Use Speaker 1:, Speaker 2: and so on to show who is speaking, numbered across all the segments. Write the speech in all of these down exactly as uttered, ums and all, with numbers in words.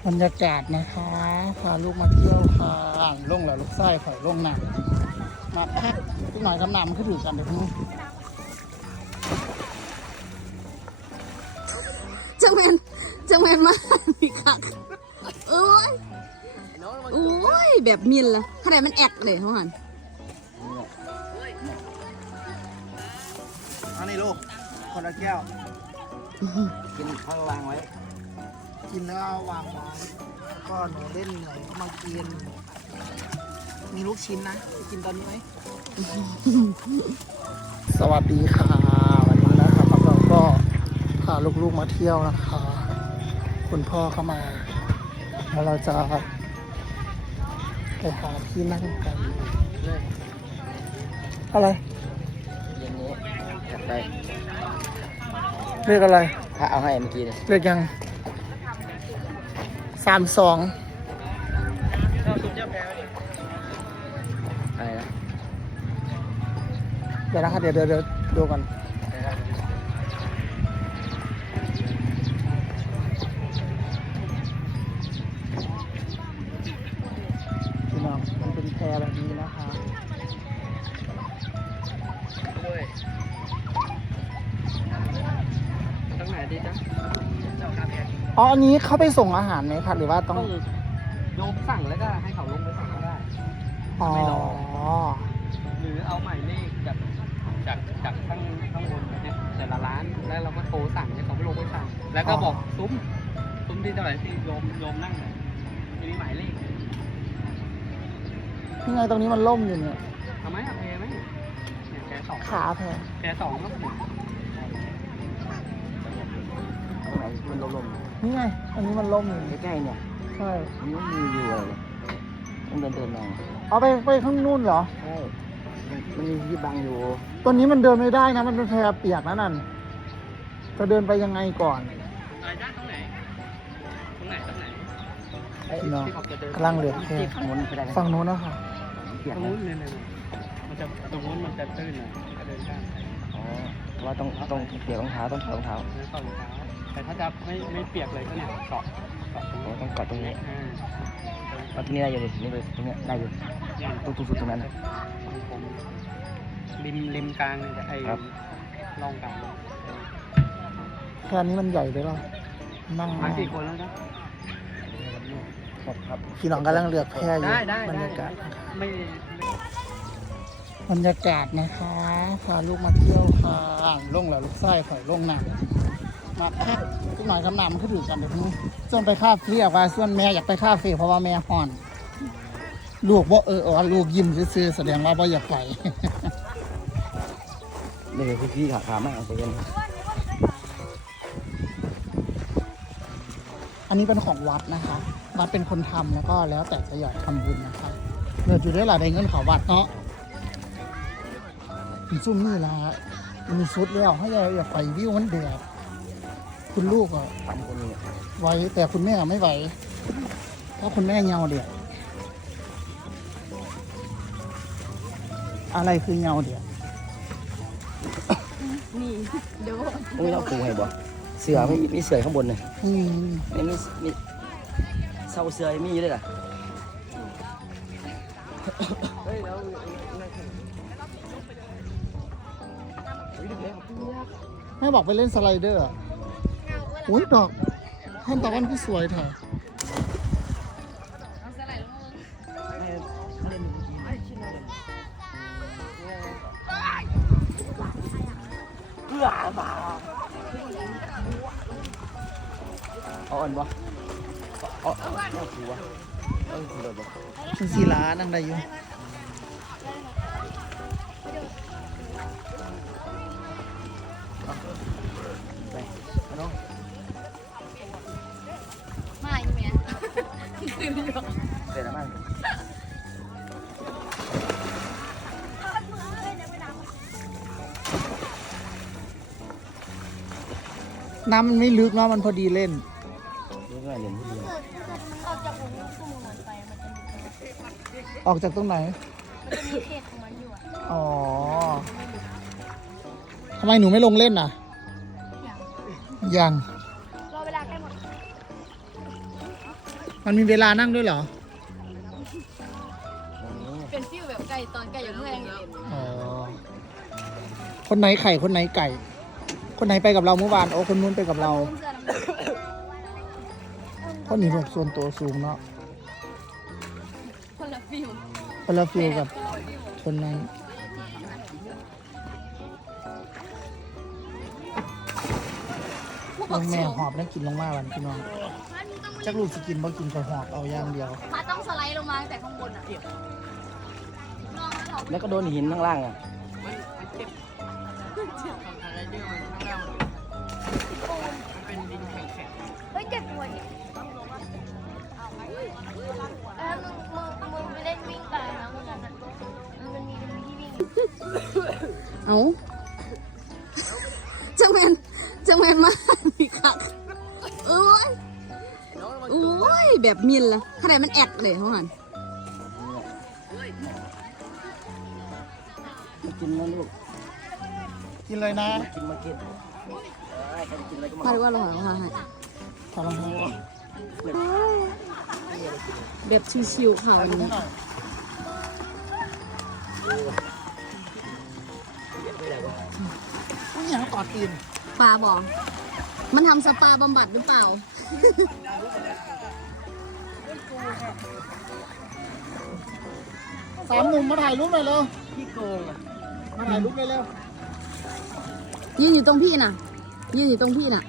Speaker 1: บรรยากาศนะคะพาลูกมาเที่ยวค่ะล่งแล้วลูกไส้ข่อยล่งหนักมาแพ็คทุกหน่อยกำนำขึ้นถือกันเดี๋ยวนี้
Speaker 2: จังเมนจังเมนมาพี่คักโอ้ยโอ้ยแบบมินละขนาดมันแอกเลยเขาหัน
Speaker 1: อันนี้ลูกคนละแก้ว
Speaker 3: กินข้างล่างไว้
Speaker 1: กินแล้วเอาวางไว้ก็หนูเล่นหน่อยก็มากินมีลูกชิ้นนะจะกินตอนนี้ไหม สวัสดีค่ะวันนี้นะครับเราก็พาลูกๆมาเที่ยวนะคะคุณพ่อเข้ามาแล้วเราจะไปหาที่นั่งกันอะไร
Speaker 3: เย็นนี้จัดไป
Speaker 1: เรียกอะไร
Speaker 3: ถ้าเอาให้เมื่อกี้เลย
Speaker 1: เรียกยังสามสอง
Speaker 3: อะไรนะ
Speaker 1: เดี๋ยวนะครับเดี๋ยวเดี๋ยวเดี๋ยวดูก่อนพี่น้องมันเป็นแพรแบบนี้นะคะ
Speaker 3: ตรงไหนดีจ๊ะ
Speaker 1: อ๋ออันนี้เขาไปส่งอาหารไหมครับหรือว่าต้อง
Speaker 3: โยมสั่งแล้วก็ให้เขาลงไปสั่งก็ได้
Speaker 1: อ๋อ
Speaker 3: หรือเอาหมายเลขจากจากจากข้างข้างบนเนี่ยแต่ละร้านแล้วเราก็โทรสั่งให้เขาลงไปสั่งแล้วก็บอกซุ้มซุ้มที่เท่าไหร่ที่โยมโยมนั่งเนี่ยมีหมายเลข
Speaker 1: นี่ไงตรงนี้มันล่มอยู่เนี่ย
Speaker 3: เอาไหมเอาเพไหมเนี่ยแกสอง
Speaker 1: ขาแพร
Speaker 3: แกสองก็ถูกตรงไหนมันลม
Speaker 1: นี่ไงอันนี้มันล่มอยู่
Speaker 3: ๆใกล้ๆเนี่ย
Speaker 1: ใช่
Speaker 3: มันไม่มีวิวอะไรเลยต้องเดินเดินมา
Speaker 1: เอาไปไปข้างนู่นเหรอ
Speaker 3: ใช่ มันมีที่บังอยู่
Speaker 1: ตัวนี้มันเดินไม่ได้นะมันเป็นแพรเปียกนะนั่นจะเดินไปยังไงก่อน
Speaker 3: อะไรด้านตรงไหน ตรงไหนตรงไหน
Speaker 1: พี่น้อง
Speaker 3: ที่เขาจะเดิน
Speaker 1: กำลังเหลือแค่
Speaker 3: ฝั่งนู้นไปได้ไหม
Speaker 1: ฝั่งนู้นนะคะ
Speaker 3: เปีย
Speaker 4: ต
Speaker 3: ก
Speaker 4: รง
Speaker 3: ไหม
Speaker 4: นู้นเนี่ยเนี่ยมันจะตรงนู้นมันจะตื้นหน่อยจะเดินข้ามไป
Speaker 3: อ๋อว่าต้องต้องเปียกรองเท้าต้องถอดรองเท้า
Speaker 4: แล้วก็รองเท้าแต่ถ้าจะไม่ไม่เปียกเลยก็เนี่ยเกาะเกาะตรง
Speaker 3: อ๋อ
Speaker 4: นี้
Speaker 3: ต้องกอดตรงนี้
Speaker 4: อ่า
Speaker 3: เอาตรงนี้ได้อยู่ดินี่เลยตรงนี้ได้อยู่ตรงตรงสุดตรงนั้นนะ
Speaker 4: ผมริมริมกลางเนี่ยจะไอ้
Speaker 3: ครับ
Speaker 4: ร่องกลาง
Speaker 1: แพรนี้มันใหญ่ไปหรอนั่ง
Speaker 4: มากี่คนแล้วครับ
Speaker 3: ครับครับ
Speaker 1: พี่น้องกำลังเลือกแพรอยู่
Speaker 4: ได้ได้
Speaker 1: บรร
Speaker 4: ได้
Speaker 1: ยากาศ
Speaker 4: ไม่
Speaker 1: บรรยากาศนะคะพาลูกมาเที่ยวค่ะล่งแล้วลูกไส้ข่อยล่งหนักมาแพ็คทุกหน่อยกำนำขึ้นถือกันเดี๋ยวนี้ส่วนไปคาเฟ่ว่าส่วนแม่อยากไปคาเฟ่เพราะว่าแม่ห่อน ลูกว่าเอออ๋อลูกยิ้มซื่อๆแสดงว่าบ่อยากไป
Speaker 3: นี่คือพี่ขาขามากไปกัน
Speaker 1: อันนี้เป็นของวัดนะคะ วัดเป็นคนทำแล้วก็แล้วแต่จะอยากทำบุญนะคะเลืออยู่ได้หลายได้เงินเขาวัดเนาะมันซุ่มนี่ละมีชุดแล้วให้อยากไปวิวมันเดือดคุณลูกอ่ะ
Speaker 3: สามคนนี่
Speaker 1: ไหวแต่คุณแม่ไม่ไหวเพราะคุณแม่เงาเดือดอะไรคือเงาเดือด
Speaker 2: นี่เดี๋ยว
Speaker 3: อุ้ยเราปูให้บ่เสือไม่มีเสือข้างบนเลย
Speaker 1: อืม
Speaker 3: ไม่มีมีเสาเสือมีอยู่ด้วยล่ะ
Speaker 1: แม่บอกไปเล่นสไลเดอร์อะอุ้ยดอกท่านตะวันก็สวยเถอะ
Speaker 3: เอาอ่อนบ่เอาเอาเอาถือวะเอาถือเลยบ่
Speaker 1: ชินซีลานั่งได้อยู่
Speaker 3: ไปเอาน้อง
Speaker 2: ไม่แม่คือเดี๋ยว
Speaker 3: เสร็จแล้วมั้ง
Speaker 1: น้ำมันไม่ลึกเนาะมันพอดีเล่น
Speaker 3: เรื่องอะไรเรียนผู้เรียน
Speaker 5: ออกจากวงลูกคู่มือมันไปมันจะมี
Speaker 1: ออกจากตรงไหน
Speaker 5: มันจะมีเขตของมันอยู่อ่ะ
Speaker 1: อ๋อทำไมหนูไม่ลงเล่นอ่ะ
Speaker 5: อย่าง
Speaker 1: ยัง
Speaker 5: รอเวลาใกล้หมด
Speaker 1: มันมีเวลานั่งด้วยเหรอ
Speaker 2: เป็นฟิวแบบไก่ตอนไก่อยู่เมื่อยอย่างเงี้ย
Speaker 1: อ๋อ คนไหนไข่คนไหนไก่ คนไหนไปกับเราเมื่อวาน โอ้ คนนู้นไปกับเรา เพราะหนีแบบส่วนตัวสูงเนาะ
Speaker 2: คนละฟิว
Speaker 1: คนละฟิลกับคนนั้นลงแม่หอบแล้วกินลงมาวันพี่น้องจักลูกสิกินบ่กินก็หอบเอาอย่างเดียว
Speaker 2: มาต้องสไลด์ลงมาตั้งแต่ข้างบนอ่ะ
Speaker 4: แล้วก็โดนหินข้างล่างอ่ะ
Speaker 3: มันมันเจ็บอะไรเรื่องมันข้างล่างมันเป็นดินแข็ง
Speaker 5: เฮ้ยเจ็บปวดเนี่ยแล้วมึงมึงมึงไปเล่นวิ่งไปนะเมื่อกี้นะมันมีมันมีที่วิ่ง
Speaker 2: เอาจังแมนจังแมนมามีคักเอ้ยโอ้ยแบบมินละขนาดมันแอกเลยเขาหัน
Speaker 4: กินนะลูก
Speaker 1: กินเลยนะ
Speaker 4: กินมากินกินอะไรก็มา
Speaker 2: มาดูว่าเราหาเราหาให้
Speaker 1: ขอลองให้
Speaker 2: แบบชิวๆค่ะ
Speaker 1: ไป
Speaker 2: วัน
Speaker 1: ดู
Speaker 2: นี้
Speaker 1: หน่อยผู้หญิงกอดตีน
Speaker 2: ปลาบอกมันทำสปาบำบัดหรือเปล่า
Speaker 1: สามหนุ่มมาถ่ายรูปหน่อยเร็ว
Speaker 4: พี่โกงอ่ะ
Speaker 1: มาถ่ายรูปเลยเร็ว
Speaker 2: ยืนอยู่ตรงพี่น่ะ ยืนอยู่ตรงพี่น่ะ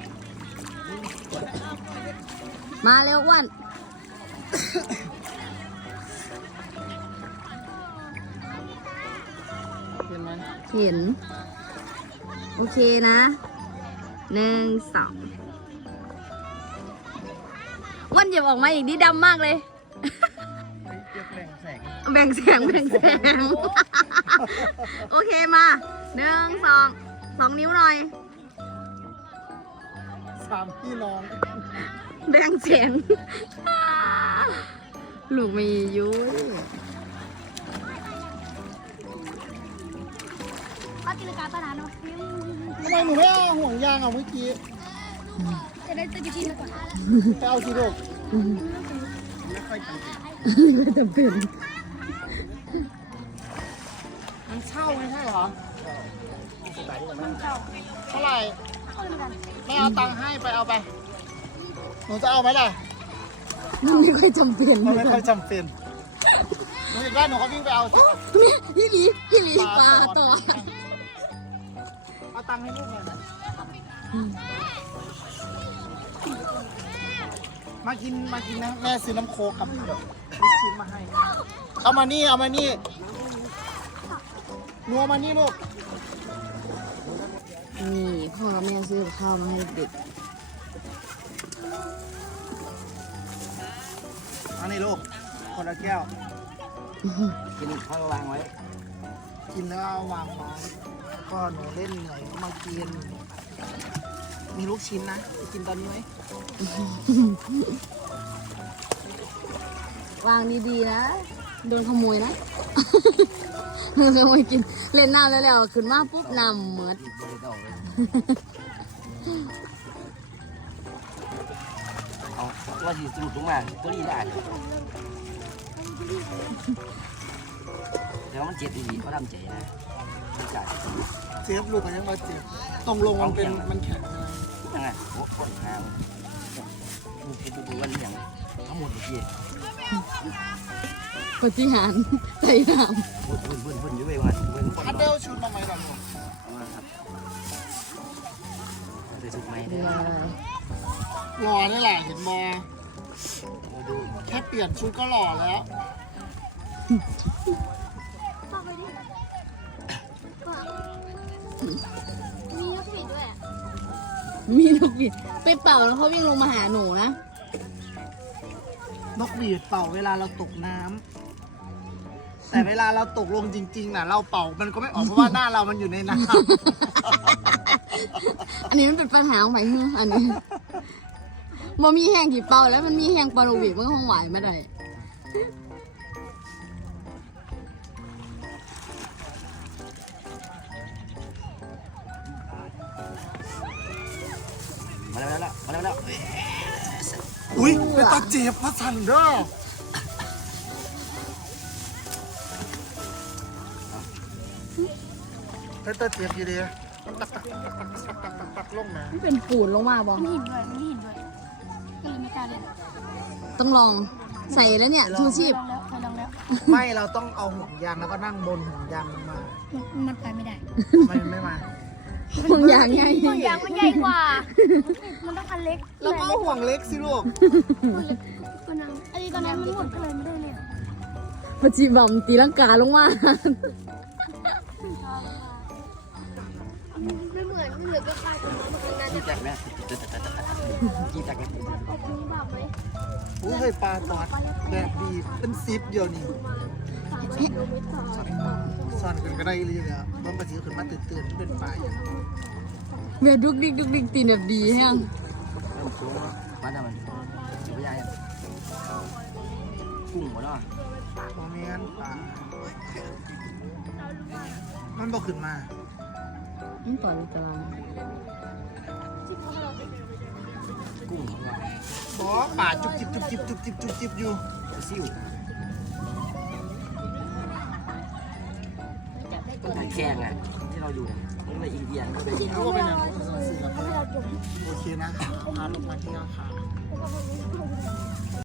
Speaker 2: มาเร็วอ้วน
Speaker 1: เห็นไหม
Speaker 2: เห็น โอเคนะหนึ่งสองอ้วันอย่าออกมาอีกดิดำมากเลย
Speaker 1: เรียกแรงแสง
Speaker 2: แบ่งแสงแบ่งแสง โอเคมาหนึ่งสองสองนิ้วหน่อย
Speaker 1: สามพี่น้อง
Speaker 2: แบ่งแสง ลูกมียุ้ย
Speaker 5: เอากินกาปลาหนาเนาะ
Speaker 1: ทำไมหนูไม่เอาห่วงยางเอาเมื่อกี้
Speaker 5: จะได้จะกินก่อน
Speaker 1: ไปเอาสิลูก
Speaker 2: ก็จะเป็น
Speaker 1: มันเช่าไม่ใช่เหรอเท่าไหร่ไม่เอาตังค์ให้ไปเอาไป หนูจะเอาไหมล่ะ
Speaker 2: มันไม่ค่อยจำเป็น
Speaker 1: มันไม่ค่อยจำเป็นหนูอยากได้หนูก็วิ่งไปเอาสิ
Speaker 2: เนี่ยพี่หลีพี่หลีปลาต่อ
Speaker 1: เอาตังค์ให้ลูกหน่อยนะมากินมากินนะแม่ซื้อน้ำโคกกับลูกชิ้นมาให้ เอามานี่เอามานี่หนัวมานี่ลูก
Speaker 2: นี่พ่อแม่ซื้อข้าวมาให้เด็ก
Speaker 1: เอานี่ลูกคนละแก้ว
Speaker 4: กินข้างล่างไว้
Speaker 1: กินแล้วเอาวางไว้ก็หนูเล่นเหนื่อยก็มากิน มีลูกชิ้นนะจะกินตอนนี้ไหม
Speaker 2: วางดีๆนะ โดนขโมยนะ โดนขโมยกิน เล่นน้ำแล้วแล้วขึ้นมาปุ๊บน้ำเหมือด
Speaker 4: เอาตัวสีสูดลงมาตัวนี้ได้แต่ว่ามันเจ็บดีเขาทำใจนะไม่จ่าย
Speaker 1: เจ็บลูกมันยังมาเจ็บตรงลงมันเป็นมันแข็ง
Speaker 4: ยังไงโอ้โหงามดูเพชรดูวันนี้อย่างทั้งหมดเมื่อกี้
Speaker 2: ปฏิหารย์ใส่น้
Speaker 4: วุ่นวุ่นวุ่นวุ่นอยู่เว้ยวันเว้น
Speaker 1: อันเดลชุดมาไหมล่ะลูก
Speaker 4: ใส่สุกไหม
Speaker 2: ำ
Speaker 4: เนี่
Speaker 2: เดี๋
Speaker 4: ย
Speaker 2: ยว
Speaker 1: หล่อนี่แหละเห็นมอ
Speaker 4: ดู
Speaker 1: แค่เปลี่ยนชุดก็หล่อแล้ว
Speaker 5: ฝากไปดิฝากมีลูกผีด้วยอ่ะ
Speaker 2: มีนกบิดไปเป่าแล้วเขาวิ่งลงมาหาหนูนะ
Speaker 1: นกหวีดเป่าเวลาเราตกน้ำแต่เวลาเราตกลงจริงๆน่ะเราเป่ามันก็ไม่ออกเพราะว่าหน้าเรามันอยู่ในน้
Speaker 2: อันนี้มันเป็นปัญหาของไหมฮึอันนี้บ่มีแห้งกี่เป่าแล้วมันมีแห้งปลาโรบิกมันก็คงไหวไม่ได้
Speaker 4: มาแล้วมาแล้วมาแล้ว
Speaker 1: ำอุ้ยไปเป็นตาเจ็บมาสั่นเด้อเป็นตาเจ็บอยู่ดีตักตักตักตักตักตักตักตักลงนะ
Speaker 2: มันเป็นปูนลงมาบอ
Speaker 5: มันหินด้วยมันหินด้วยก็เลยไม่กล้าเล่น
Speaker 2: ต้องลองใส่แล้วเนี่ยชูชีพ
Speaker 5: ลองแล้วเคยลองแล้ว
Speaker 1: ไม่เราต้องเอาห่วงยางแล้วก็นั่งบนห่วงยางลงมา
Speaker 5: มันมันไปไม่ได้
Speaker 1: ไม่ไม่มา
Speaker 2: ห่วงยางไง
Speaker 5: ห่วงยางมันใหญ่กว่า มันต้องคันเล็ก
Speaker 1: แล้วก็เอาห่วงเล็กสิลูก
Speaker 5: ตอนนั้นไอ้ตอนนั้นมันหมดก็เลยไม่ได้เล่น
Speaker 2: พจิบัมตีลังกาลงมา
Speaker 5: ไม่เหมือนไม่เหมือนก็คล้ายกันมันเป็นงาน
Speaker 4: จีจักแม่จีจักแม่
Speaker 5: เอาคุณแบบไหม
Speaker 1: อุ้ยเฮ้ยปลาตอดแบบดีเป็นซิปเดียวนี่ซ่อนกันก็ได้เลยอ่ะบางปลาสีขึ้นมาตื่นตื่นเป็นปลาอย่าง
Speaker 2: เวียดุกดิกดุกดิกตีนแบบดีแฮง
Speaker 4: เริ่มสูงมาทำมันจีบใหญ่กุ้งหมดแล้ว
Speaker 1: โมเมนปลามันบอกขึ้นมา
Speaker 2: นี่ต่อเลยตาราง
Speaker 4: กุ้งของเรา
Speaker 1: บอกปลาจุบจิบจุบจิบจุบจิบจุบจิบอยู่
Speaker 4: ซิ่วมันแข่งอ่ะที่เราอยู่มันไปอินเดียนมันไปอิน
Speaker 1: เขาก็เป็นอย่างนั้นสิ
Speaker 5: ให้เราจบ
Speaker 1: โอเคนะพาลูกมาเที่ยวค่ะ